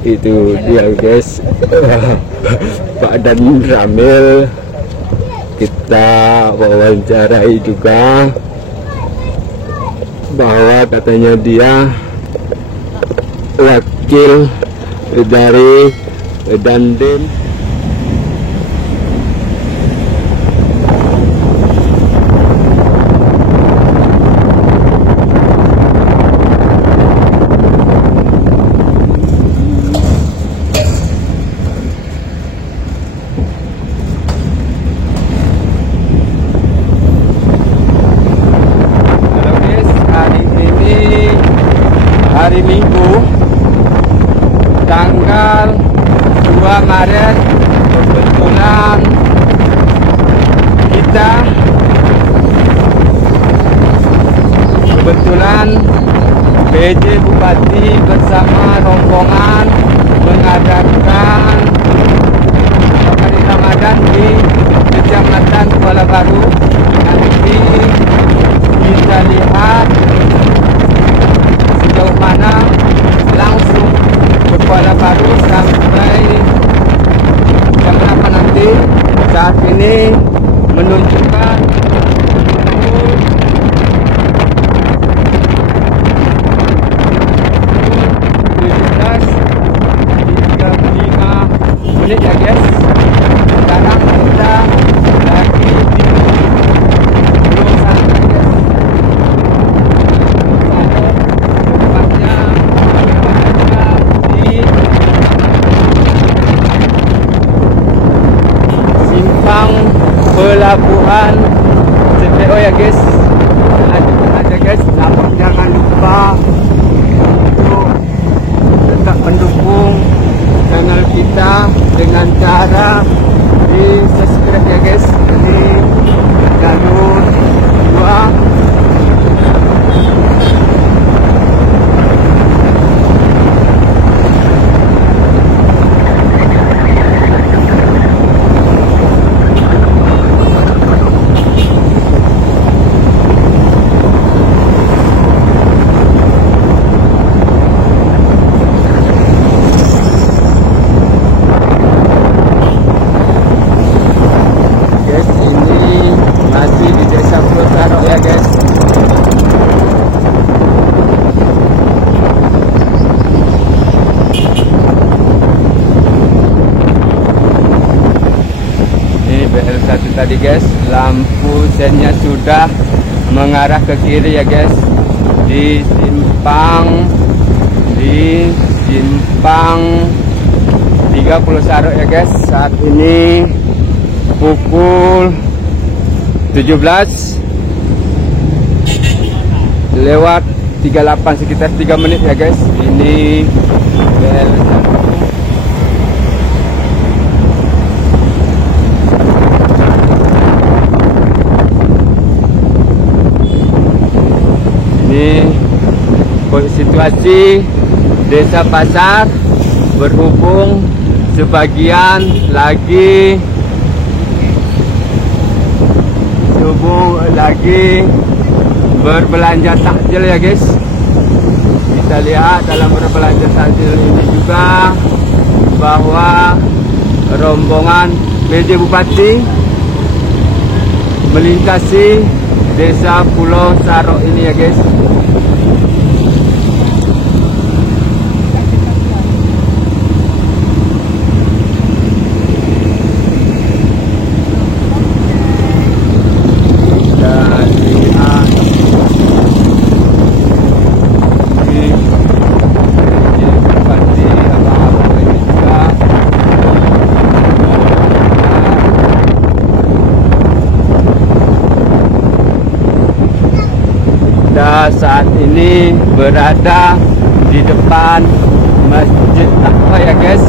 Itu dia guys, Pak Dan Ramil kita wawancarai juga, bahwa katanya dia wakil dari Dandim. Hari Minggu tanggal 2 Maret, kebetulan PJ Bupati bersama rombongan mengadakan hari Ramadan di Kecamatan Kuala Baru. Nanti kita lihat sejauh mana langsung ke Kuala Baru sampai jam 8 nanti. Saat ini menunjukkan pukul 17.35 ya guys. Sekarang kita lagi di Pulau Sado guys. Tempatnya di simpang pelabuhan CPO ya guys. Ada guys, namun jangan lupa untuk tetap mendukung channel kita dengan cara di subscribe ya guys. Ini jalur 2. Tadi guys, lampu sennya sudah mengarah ke kiri ya guys, di simpang 30 Sarok ya guys. Saat ini pukul 17:38, sekitar 3 menit ya guys. Ini bel ini situasi Desa Pasar, berhubung sebagian lagi berbelanja takjil ya guys. Kita lihat dalam berbelanja takjil ini juga bahwa rombongan PJ Bupati melintasi Desa Pulau Sarok ini ya guys. Saat ini berada di depan Masjid Taqwa ya guys.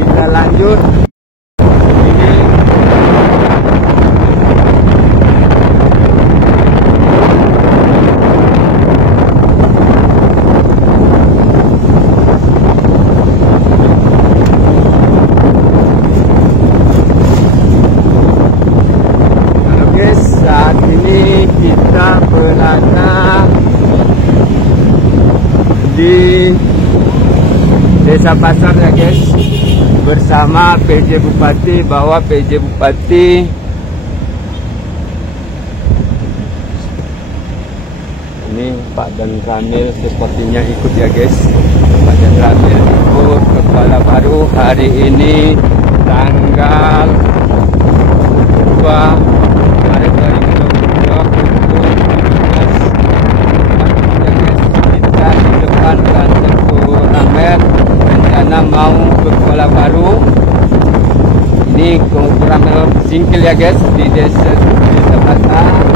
Kita lanjut. di Desa Pasar ya guys, bersama PJ Bupati, bahwa PJ Bupati ini Pak Dan Ramil sepertinya ikut ya guys. Pak Dan Ramil ikut ke Kuala Baru hari ini tanggal 2 Maret 2022 kita di depan kantor Amer rencana mau ke Kuala Baru. Ini kurang singkil ya guys, di desa Pasar.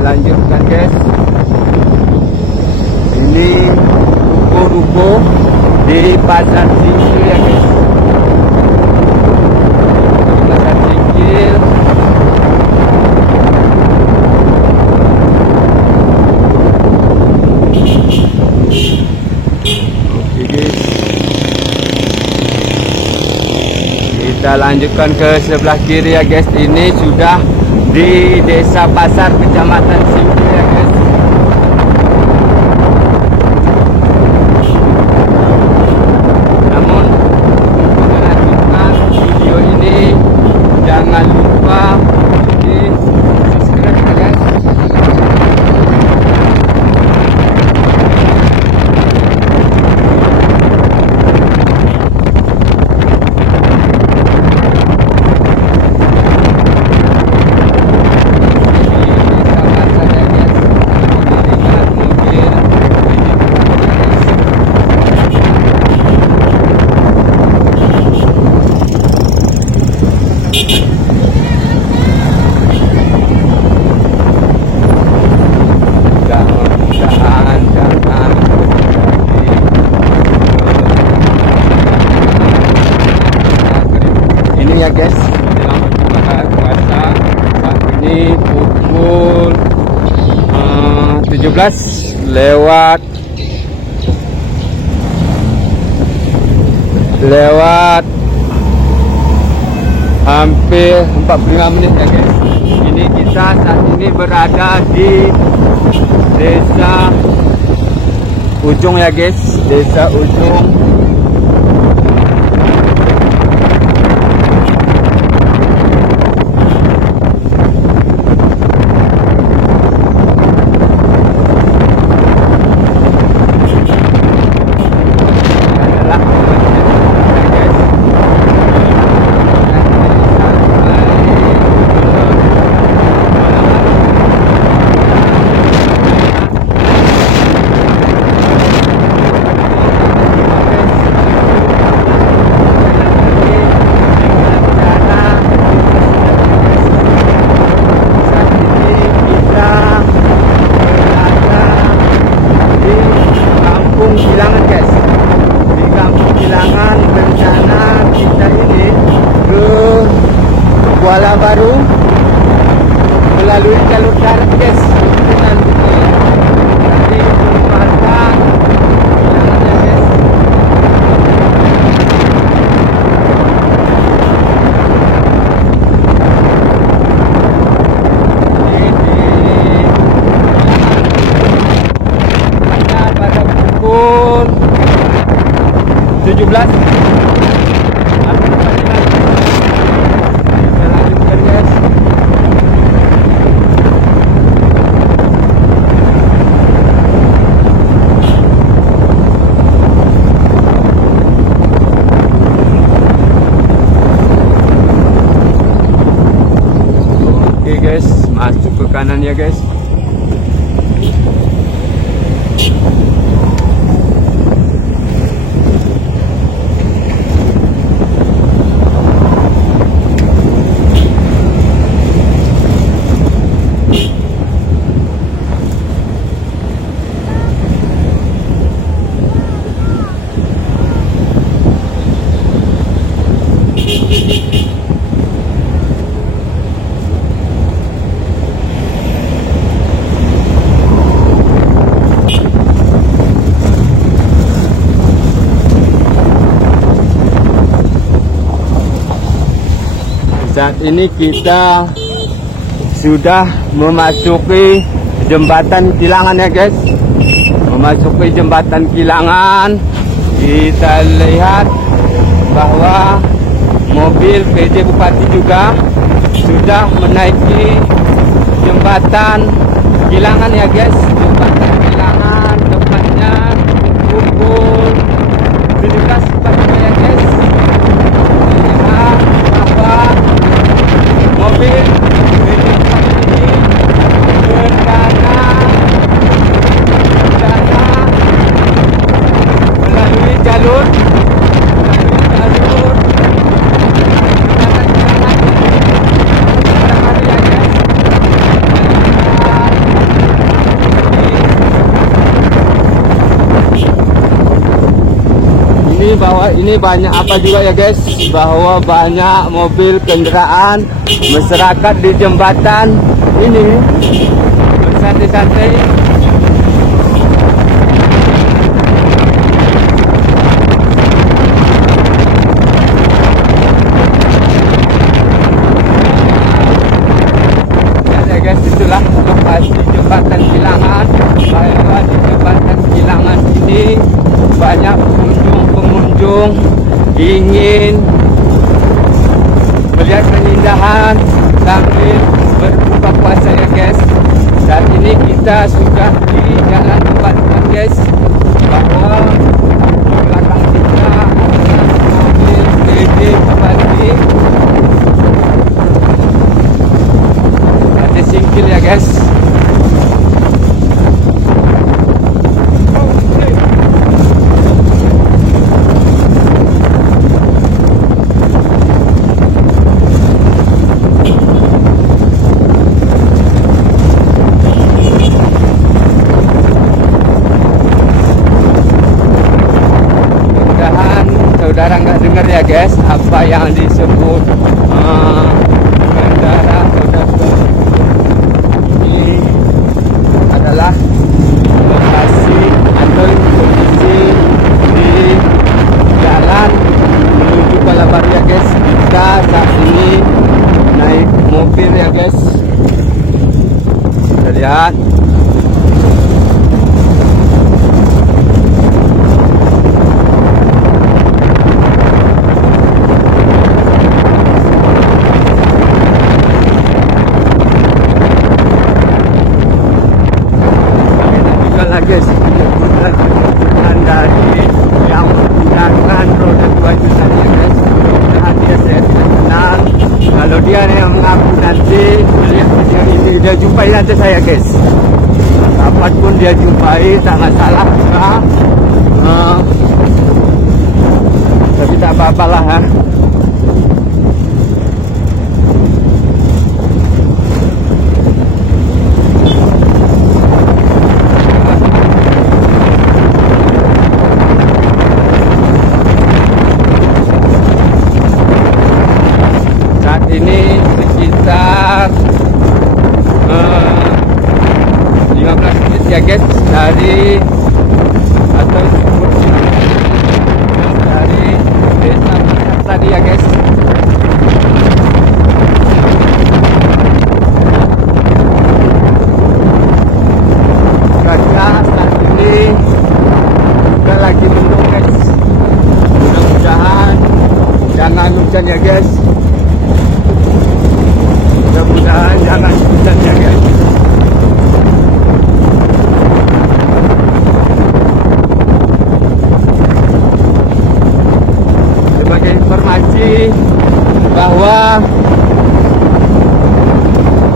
Lanjutkan guys, ini ruko-ruko di Pasar Singkil ya guys, Pasar Singkil. Oke guys, kita lanjutkan ke sebelah kiri ya guys. Ini sudah di Desa Pasar, Kecamatan Singkil ya guys. Namun melanjutkan video ini, jangan lupa di subscribe ya guys. Ya guys, dalam buka puasa saat ini pukul 17 lewat hampir 45 menit ya guys. Ini kita saat ini berada di Desa Ujung ya guys, Desa Ujung. Kuala Baru melalui jalur darat guys. Kita nanti merupakan jalannya guys. Ini pada pukul 17. Guys, masuk ke kanan ya guys. Saat ini kita sudah memasuki jembatan Kilangan ya guys. Memasuki jembatan Kilangan, kita lihat bahwa mobil PJ Bupati juga sudah menaiki jembatan Kilangan ya guys. Jembatan Kilangan tepatnya pukul 17.45 ya guys. Lihat bahwa mobil PJ Bupati ini berdana melalui jalur bahwa ini banyak apa juga ya guys, bahwa banyak mobil kendaraan masyarakat di jembatan ini bersantai-santai. Ya guys, itulah lokasi jembatan Kilangan. Bahwa di jembatan Kilangan ini banyak pengunjung ingin melihat keindahan sambil berbuka puasa ya guys. Saat ini kita sudah di jalan tempatnya guys, bahwa di belakang kita ada mobil PJ Bupati ada singkil ya guys. Saudara nggak dengar ya guys apa yang disebut bandara ini adalah lokasi atau kondisi di jalan menuju Kuala Baru ya guys. Kita saat ini naik mobil ya guys, kita lihat. Guys, kebutuhan dari yang menggunakan roda 2 juta ya guys. Mudah-mudahan dia saya tidak kenal. Kalau dia yang mengaku nanti melihat video ini, dia jumpai nanti saya guys. Apapun dia jumpai tak masalah juga. Tapi tak apa-apalah ha. Ini sekitar 15 menit ya guys dari atau dari desa tadi ya guys. Karena saat ini kita lagi mendung guys. Mudah-mudahan jangan hujan ya guys. Mudah-mudahan jangan hujan ya guys. Sebagai informasi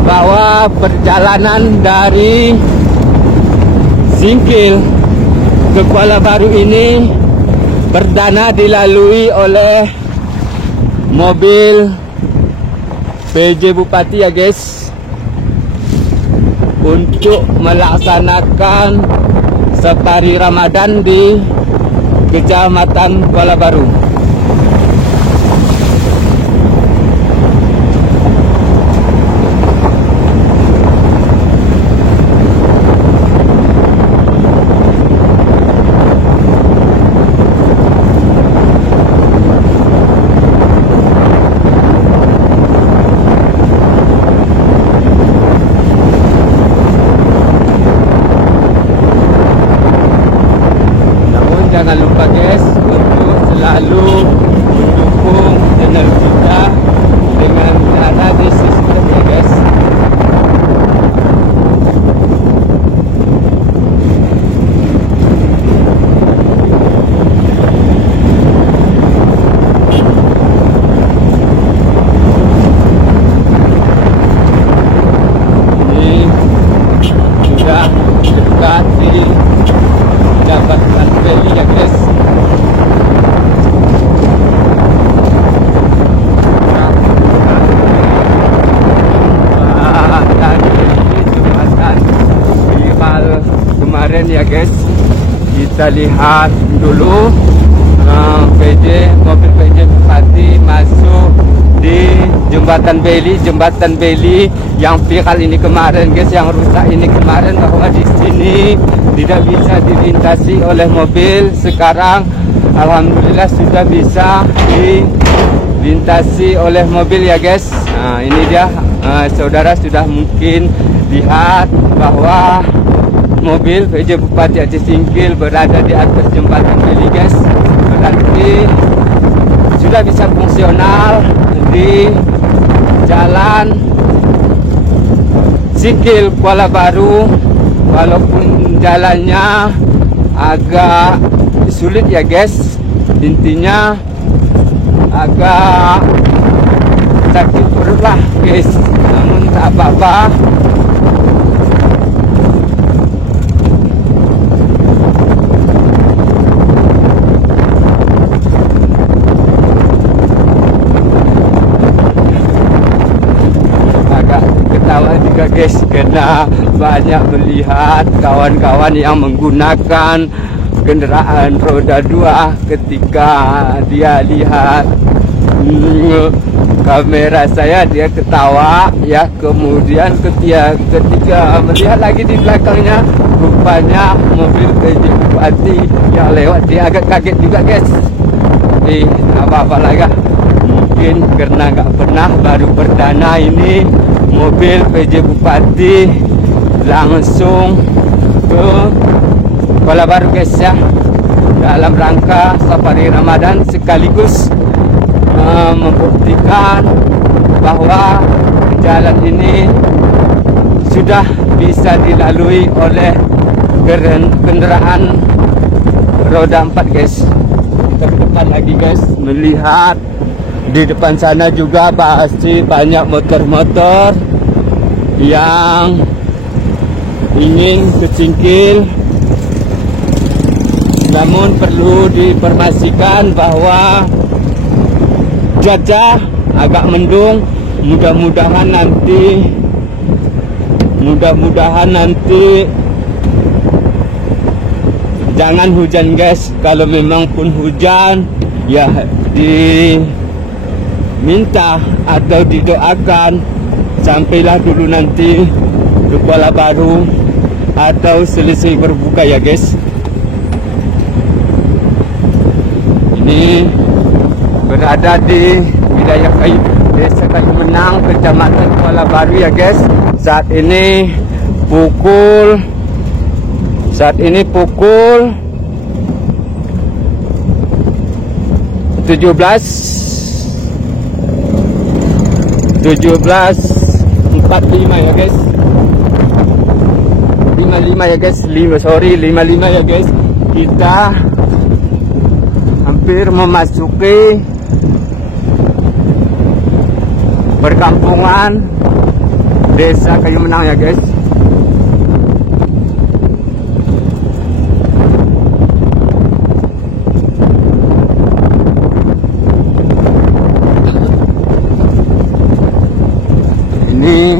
bahwa perjalanan dari Singkil ke Kuala Baru ini perdana dilalui oleh mobil PJ Bupati ya guys, untuk melaksanakan safari Ramadan di Kecamatan Kuala Baru. kita lihat dulu mobil PJ Bupati masuk di Jembatan Beli yang viral ini kemarin guys, yang rusak ini kemarin, bahwa di sini tidak bisa dilintasi oleh mobil. Sekarang alhamdulillah sudah bisa dilintasi oleh mobil ya guys. Nah ini dia, saudara sudah mungkin lihat bahwa mobil PJ Bupati Aceh Singkil berada di atas Jembatan Beli guys. Berarti sudah bisa fungsional di jalan Singkil Kuala Baru, walaupun jalannya agak sulit ya guys, intinya agak sakit perut lah guys, namun tak apa-apa. Juga guys, karena banyak melihat kawan-kawan yang menggunakan kendaraan roda 2 ketika dia lihat kamera saya, dia ketawa ya. Kemudian ketika melihat lagi di belakangnya rupanya mobil PJ Bupati yang lewat, dia agak kaget juga guys. Apa-apa lagi, mungkin karena nggak pernah, baru perdana ini mobil PJ Bupati langsung ke Kuala Baru guys ya, dalam rangka safari Ramadan, sekaligus membuktikan bahwa jalan ini sudah bisa dilalui oleh kendaraan roda 4 guys. Kita ke depan lagi guys, melihat di depan sana juga pasti banyak motor-motor yang ingin ke Singkil. Namun perlu diinformasikan bahwa cuaca agak mendung. Mudah-mudahan nanti jangan hujan guys. Kalau memang pun hujan ya diminta atau didoakan sampailah dulu nanti ke Kuala Baru atau selesai berbuka ya guys. Ini berada di wilayah Desa Kayu Menang, Kecamatan Kuala Baru ya guys. Saat ini pukul 17.45 ya guys. 55 ya guys, 55 ya guys. Kita hampir memasuki perkampungan Desa Kayu Menang ya guys. Ini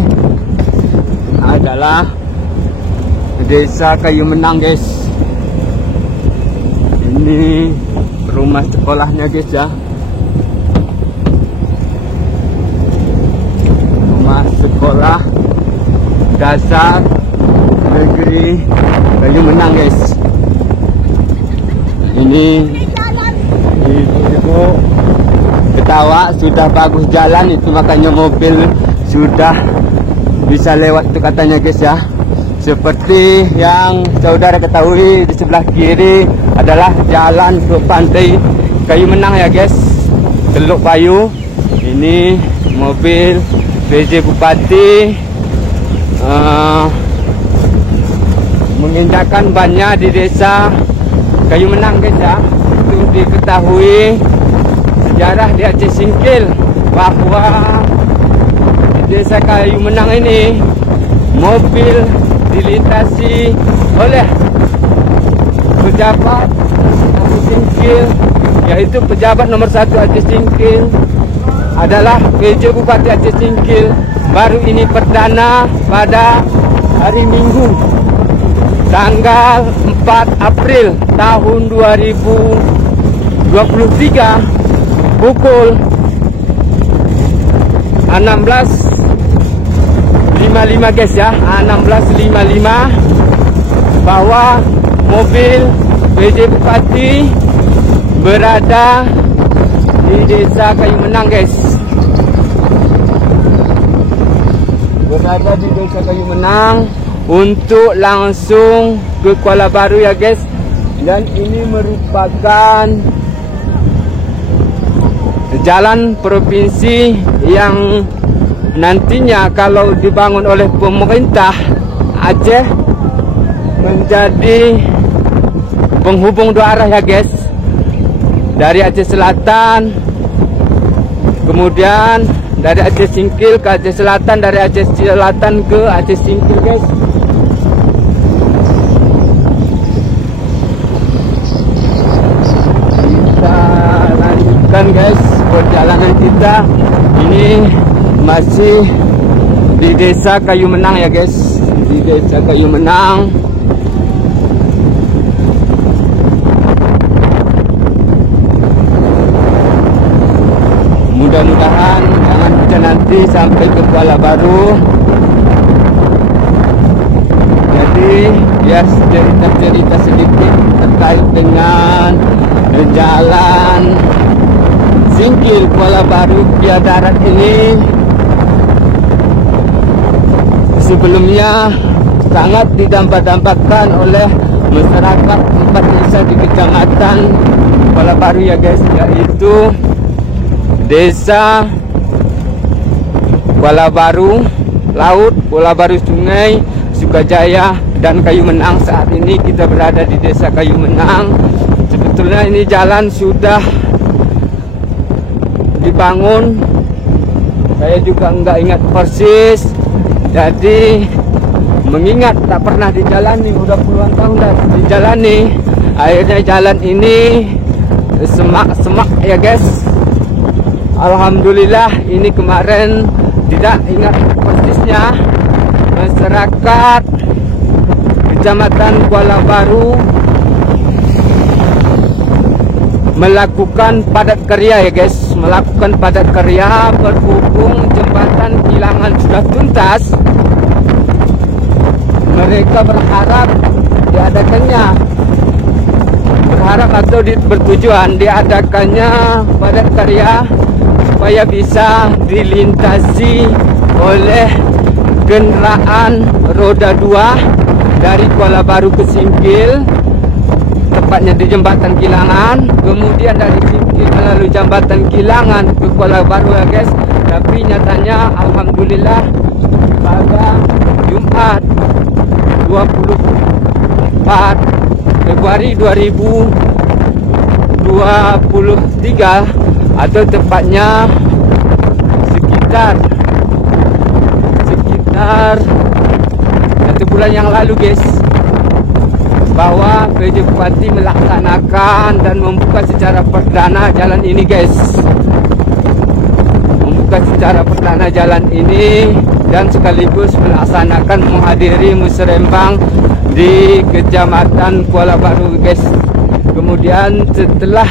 adalah Desa Kayu Menang guys. Ini rumah sekolahnya guys ya. Rumah sekolah dasar negeri Kayu Menang guys. Ini ibu ketawa, sudah bagus jalan itu, makanya mobil sudah bisa lewat itu katanya guys ya. Seperti yang saudara ketahui, di sebelah kiri adalah jalan ke pantai Kayu Menang ya guys, Teluk Payu. Ini mobil PJ Bupati menginjakan bannya di Desa Kayu Menang guys ya. Itu diketahui sejarah di Aceh Singkil bahwa Desa Kayu Menang ini mobil dilintasi oleh pejabat Aceh Singkil, yaitu pejabat nomor 1 Aceh Singkil adalah PJ Bupati Aceh Singkil. Baru ini perdana pada hari Minggu tanggal 4 April tahun 2023 pukul 16.55 guys ya, 16.55, bahwa mobil PJ Bupati berada di Desa Kayu Menang guys. Berada di Desa Kayu Menang untuk langsung ke Kuala Baru ya guys. Dan ini merupakan jalan provinsi yang nantinya kalau dibangun oleh pemerintah Aceh menjadi penghubung dua arah ya guys, dari Aceh Selatan, kemudian dari Aceh Singkil ke Aceh Selatan, dari Aceh Selatan ke Aceh Singkil guys. Kita lanjutkan guys perjalanan kita. Ini masih di Desa Kayu Menang ya guys, di Desa Kayu Menang. Mudah-mudahan jangan hujan nanti sampai ke Kuala Baru. Jadi ya cerita-cerita sedikit terkait dengan jalan Singkil Kuala Baru via darat ini. Sebelumnya sangat didampak-dampakkan oleh masyarakat tempat desa di Kecamatan Kuala Baru ya guys, yaitu Desa Kuala Baru Laut, Kuala Baru Sungai, Sukajaya, dan Kayu Menang. Saat ini kita berada di Desa Kayu Menang. Sebetulnya ini jalan sudah dibangun, saya juga nggak ingat persis. Jadi mengingat tak pernah dijalani, udah puluhan tahun dah dijalani, akhirnya jalan ini semak-semak ya guys. Alhamdulillah ini kemarin tidak ingat persisnya, masyarakat Kecamatan Kuala Baru melakukan padat karya ya guys, melakukan padat karya berhubung jembatan Kilangan sudah tuntas. Mereka berharap bertujuan diadakannya padat karya supaya bisa dilintasi oleh kendaraan roda 2 dari Kuala Baru ke Singkil, tepatnya di jembatan Kilangan, kemudian dari Singkil melalui jembatan Kilangan ke Kuala Baru ya guys. Tapi nyatanya alhamdulillah pada Jumat 24 Februari 2023 atau tepatnya sekitar 1 bulan yang lalu guys, bahwa PJ Bupati melaksanakan dan membuka secara perdana jalan ini guys, membuka secara perdana jalan ini dan sekaligus melaksanakan menghadiri musrembang di Kecamatan Kuala Baru guys. Kemudian setelah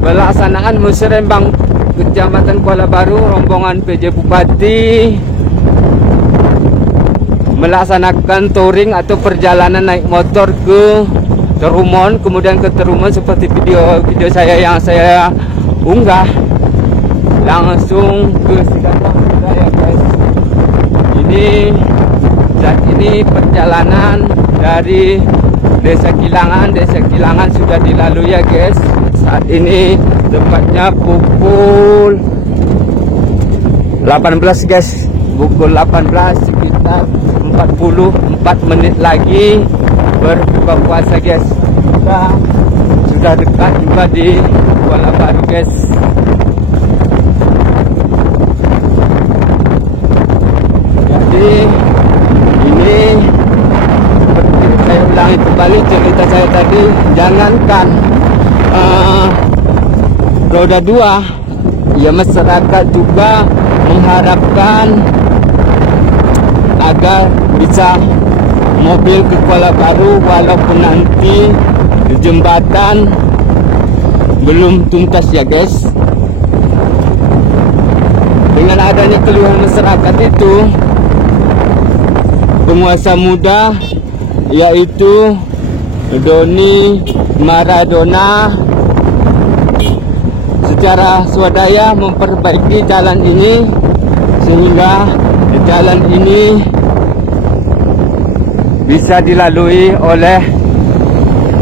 pelaksanaan musrembang Kecamatan Kuala Baru, rombongan PJ Bupati melaksanakan touring atau perjalanan naik motor ke Terumon, kemudian ke Terumon seperti video saya yang saya unggah, langsung ke Sikatang ya guys. Saat ini perjalanan dari Desa Kilangan sudah dilalui ya guys. Saat ini tepatnya pukul 18 guys, pukul 18, sekitar 44 menit lagi berbuka puasa guys. Kita sudah dekat juga di Kuala Baru guys. Jadi ini seperti saya ulangi kembali cerita saya tadi, jangankan roda 2 ya, masyarakat juga mengharapkan agar bisa mobil ke Kuala Baru, walaupun nanti jembatan belum tuntas ya guys. Dengan adanya keluhan masyarakat itu, penguasa muda yaitu Doni Maradona secara swadaya memperbaiki jalan ini, sehingga jalan ini bisa dilalui oleh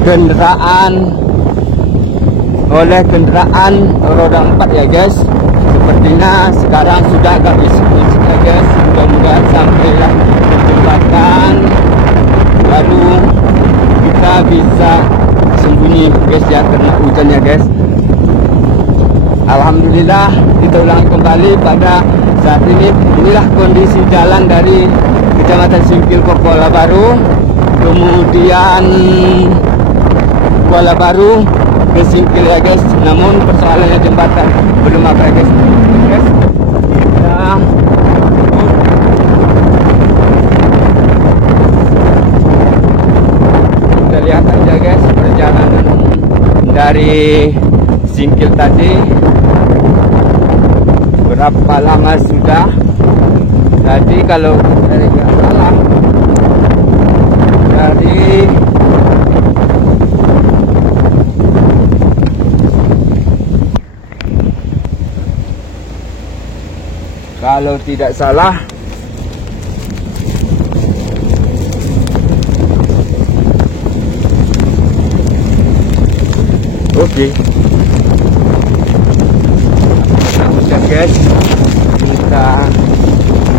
kendaraan roda 4 ya guys. Sepertinya sekarang sudah agak bisik-bisik ya guys. Mudah-mudahan sampailah ke jembatan baru kita bisa sembunyi guys ya, karena hujan ya guys. Alhamdulillah, kita ulang kembali pada saat ini. Inilah kondisi jalan dari Kecamatan Singkil ke Kuala Baru, kemudian Kuala Baru ke Singkil ya guys. Namun persoalannya jembatan belum apa ya guys. Kita lihat aja guys perjalanan dari Singkil tadi, berapa lama sudah. Tadi kalau dari nggak salah dari kalau tidak salah oke. Nah, guys, kita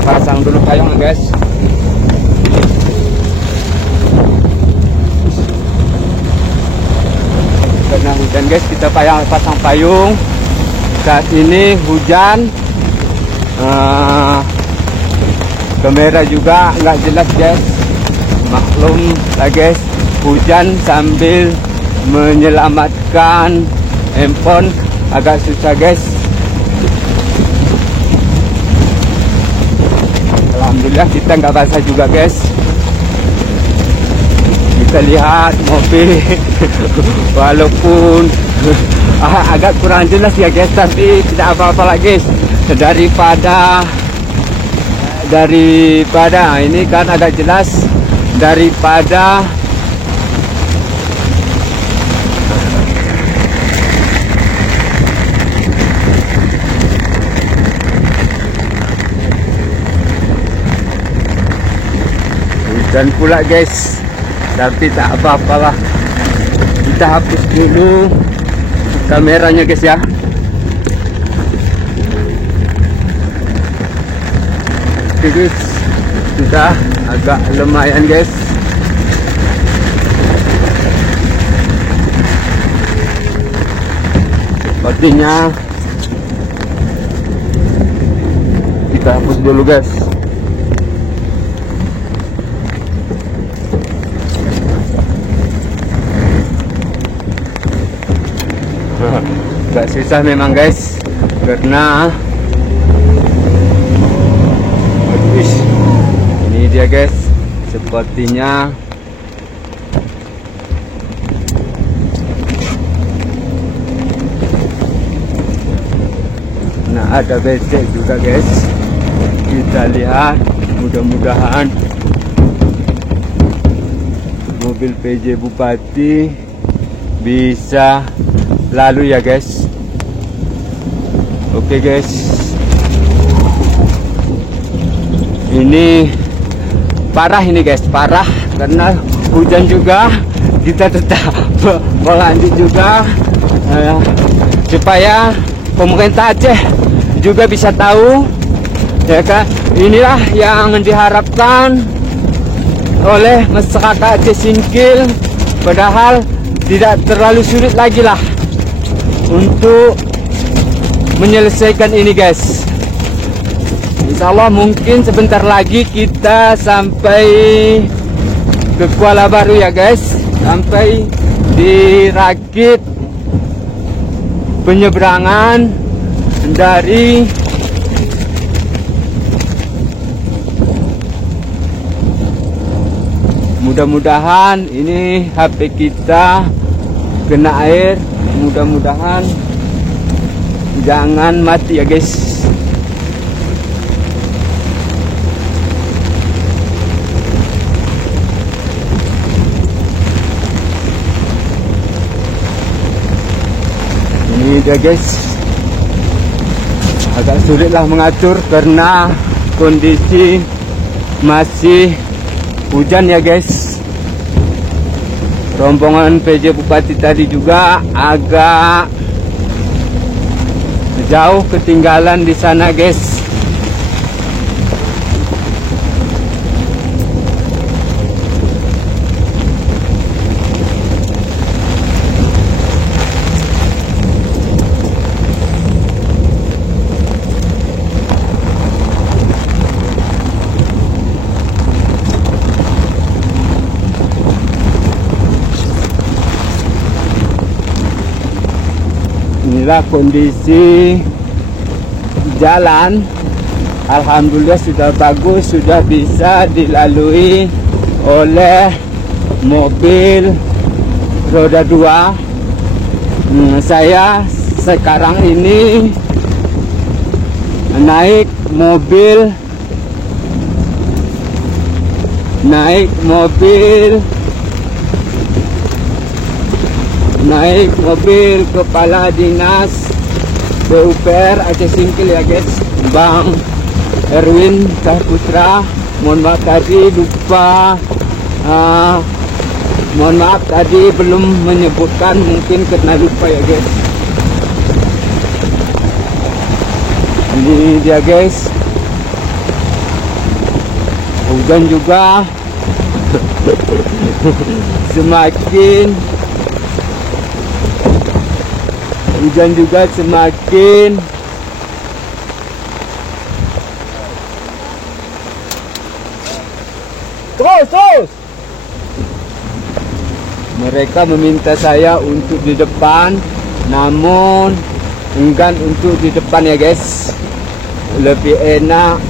pasang dulu payung guys. Karena hujan guys, kita pasang payung. Saat ini hujan, kamera juga nggak jelas guys. Maklum lah guys, hujan sambil menyelamatkan handphone agak susah guys. Alhamdulillah kita nggak basah juga guys. Kita lihat mobil walaupun agak kurang jelas ya guys, tapi tidak apa-apa lah guys. Daripada ini kan agak jelas, daripada dan pula guys, tapi tak apa-apalah. Kita hapus dulu kameranya guys ya. Oke guys, sudah agak lumayan guys. Sepertinya kita hapus dulu guys. Gak susah memang guys, karena ini dia guys, sepertinya nah ada becek juga guys. Kita lihat, mudah-mudahan mobil PJ Bupati bisa lalu ya guys. Oke guys, ini parah ini guys, parah karena hujan juga. Kita tetap melanjut juga supaya pemerintah Aceh juga bisa tahu ya kan. Inilah yang diharapkan oleh masyarakat Aceh Singkil, padahal tidak terlalu sulit lagi lah untuk menyelesaikan ini guys. Insya Allah mungkin sebentar lagi kita sampai ke Kuala Baru ya guys, sampai dirakit penyeberangan dari mudah-mudahan ini HP kita kena air, mudah-mudahan jangan mati ya guys. Ini dia guys, agak sulit lah mengatur karena kondisi masih hujan ya guys. Rombongan PJ Bupati tadi juga agak jauh ketinggalan di sana guys. Inilah kondisi jalan. Alhamdulillah sudah bagus, sudah bisa dilalui oleh mobil roda 2. Saya sekarang ini naik mobil Kepala Dinas PUPR Aceh Singkil ya guys, Bang Erwin Saputra. Mohon maaf tadi lupa, mohon maaf tadi belum menyebutkan, mungkin karena lupa ya guys. Ini dia guys, hujan juga semakin terus. Mereka meminta saya untuk di depan, namun enggan untuk di depan ya guys. Lebih enak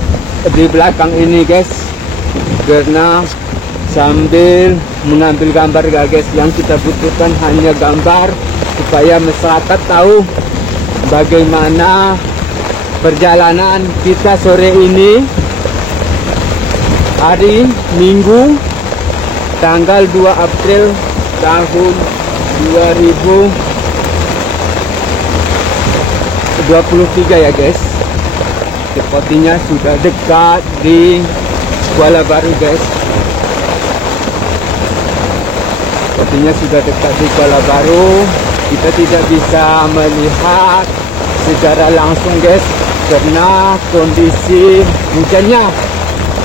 di belakang ini guys, karena sambil mengambil gambar ya guys. Yang kita butuhkan hanya gambar supaya masyarakat tahu bagaimana perjalanan kita sore ini, hari Minggu tanggal 2 April tahun 2023 ya guys. Sepertinya sudah dekat di Kuala Baru guys. Sepertinya sudah dekat di Kuala Baru. Kita tidak bisa melihat secara langsung guys, karena kondisi hujannya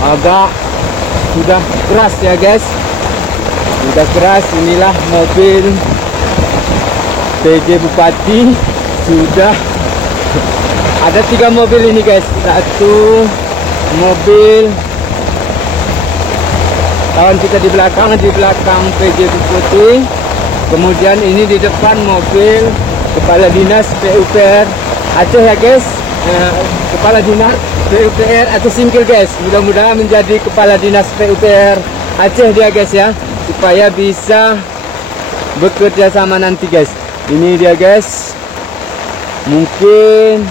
agak sudah keras ya guys. Sudah keras. Inilah mobil PJ Bupati. Sudah ada 3 mobil ini guys. Satu mobil kawan kita di belakang PJ Bupati. Kemudian ini di depan mobil Kepala Dinas PUPR Aceh ya guys. Kepala Dinas PUPR Aceh Singkil guys. Mudah-mudahan menjadi Kepala Dinas PUPR Aceh dia guys ya, supaya bisa bekerja sama nanti guys. Ini dia guys. Mungkin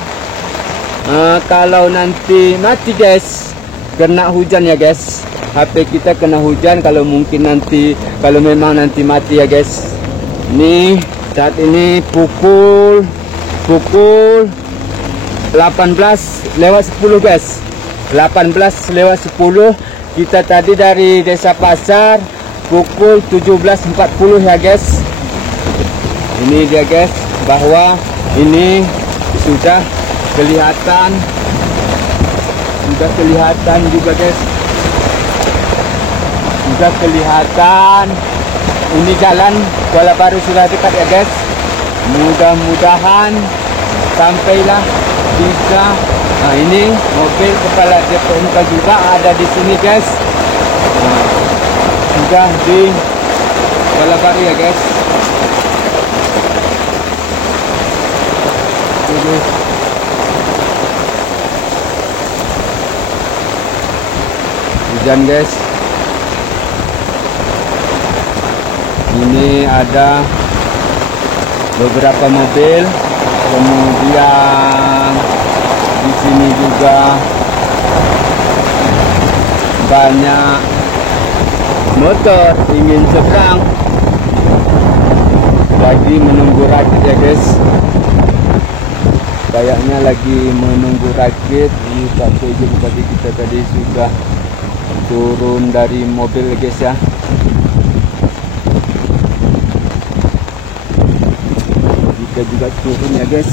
kalau nanti mati guys kena hujan ya guys, HP kita kena hujan, kalau mungkin nanti, kalau memang nanti mati ya guys. Ini saat ini pukul 18:10 guys. 18:10. Kita tadi dari Desa Pasar pukul 17:40 ya guys. Ini dia guys, bahwa ini sudah kelihatan juga guys. Sudah kelihatan ini jalan Kuala Baru sudah dekat ya guys. Mudah-mudahan sampailah bisa. Nah, ini mobil Kepala DPMK juga ada di sini guys. Nah, sudah di Kuala Baru ya guys. Hujan guys. Ini ada beberapa mobil, kemudian di sini juga banyak motor ingin seberang, lagi menunggu rakit ya guys. Kayaknya lagi menunggu rakit. Di Pak PJ Bupati kita tadi sudah turun dari mobil guys ya. Kita juga turun ya guys.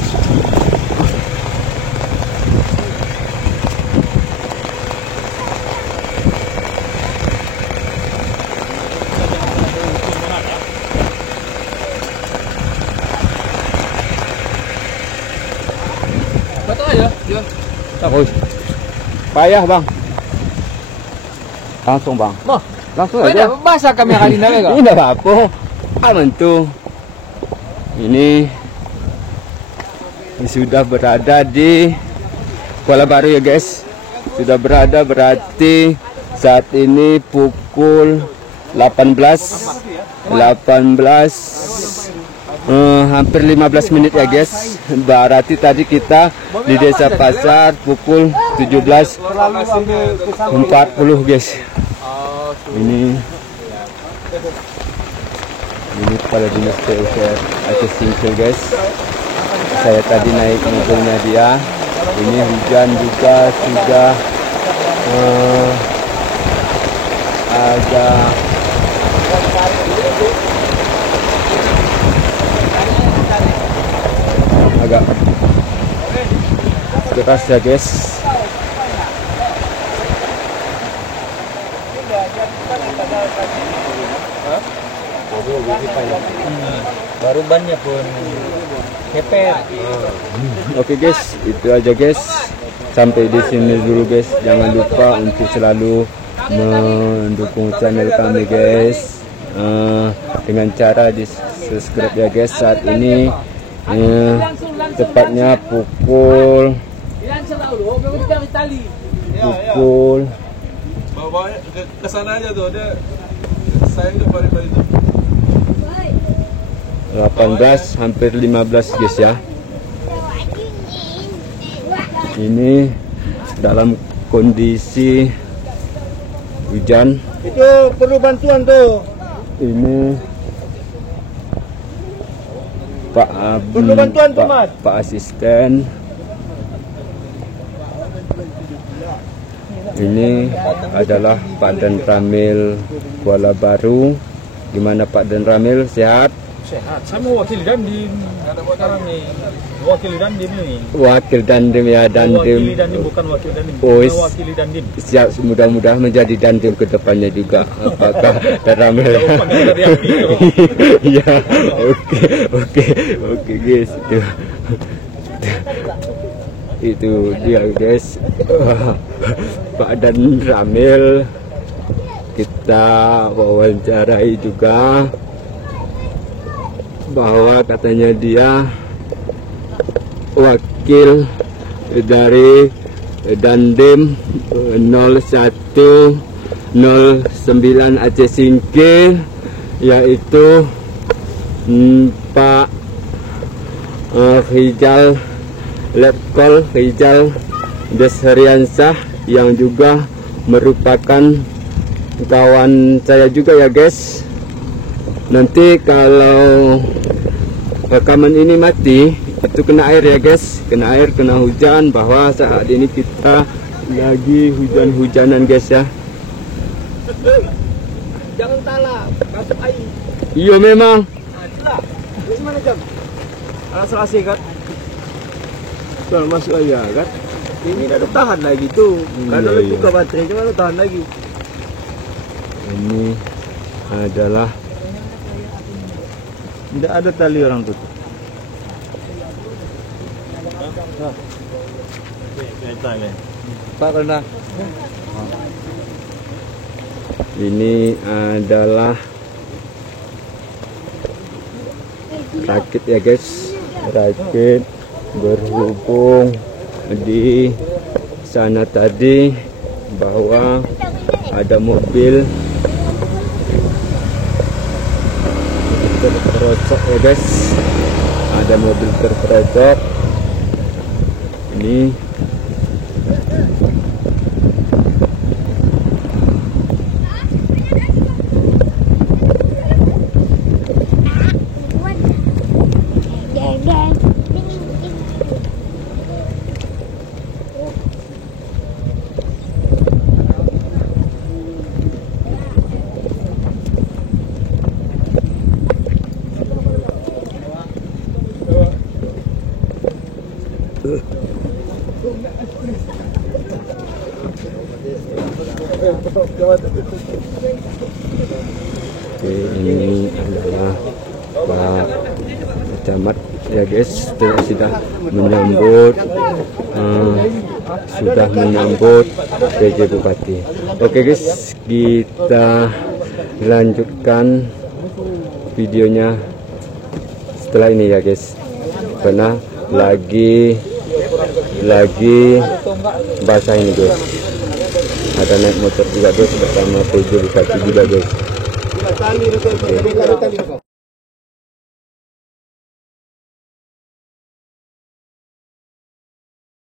Betul aja. Ya. Takut. Payah bang. Langsung bang. Mau. Langsung aja. Basah kamera kali ini enggak? Ini enggak apa-apa. Aman tuh. Ini sudah berada di Kuala Baru ya guys. Sudah berada, berarti saat ini pukul 18 hampir 15 menit ya guys. Berarti tadi kita di Desa Pasar pukul 17.40 guys. Ini kepala dinas PUPR Aceh Singkil guys. Saya tadi naik mobilnya dia. Ini hujan juga sudah agak keras ya guys. Baru bannya pun keper. Oke guys, itu aja guys. Sampai di sini dulu guys. Jangan lupa untuk selalu mendukung channel kami guys, dengan cara di subscribe ya guys. Saat ini tepatnya pukul bawa ke sana aja tuh, ada saya udah balik itu 18 hampir 15 guys ya. Ini dalam kondisi hujan. Itu perlu bantuan tuh. Ini Pak Perlu bantuan tuh, Mas. Pak Asisten. Ini adalah Pak Dan Ramil Kuala Baru. Gimana Pak Dan Ramil, sehat? Sehat. Saya mau wakil Dandim sekarang nih. Wakil Dandim ini. Wakil Dandim ya, Dandim. Wakili Dandim bukan wakil Dandim. Oh, Wakili Dandim. Siap, mudah-mudahan menjadi Dandim ke depannya juga. Apakah Dan Ramil? Ya, oke guys, itu dia guys. Pak Dan Ramil kita wawancarai juga, bahwa katanya dia wakil dari Dandim 0109 Aceh Singkil, yaitu Pak Rijal Letkol Rijal Desriansah, yang juga merupakan kawan saya juga ya guys. Nanti kalau rekaman ini mati, itu kena air ya guys, kena air, kena hujan, bahwa saat ini kita lagi hujan-hujanan guys ya. Jangan salah, masuk air. Iya memang. Gimana jam? Salah kan? Kalau masuk aja kan. Ini udah tahan lagi tuh. Kalau Iya, lu buka baterai cuma lu tahan lagi. Ini adalah Tidak ada tali orang tuh. Pak karena ini adalah rakit ya guys, rakit berhubung di sana tadi bahwa ada mobil rosok ya guys, ada mobil terperosok ini. Oke, ini adalah Pak Camat ya guys, sudah menyambut PJ Bupati. Oke guys, kita lanjutkan videonya setelah ini ya guys, karena lagi basah ini guys. Ada naik motor juga guys bersama PJ Bupati juga guys. Oke.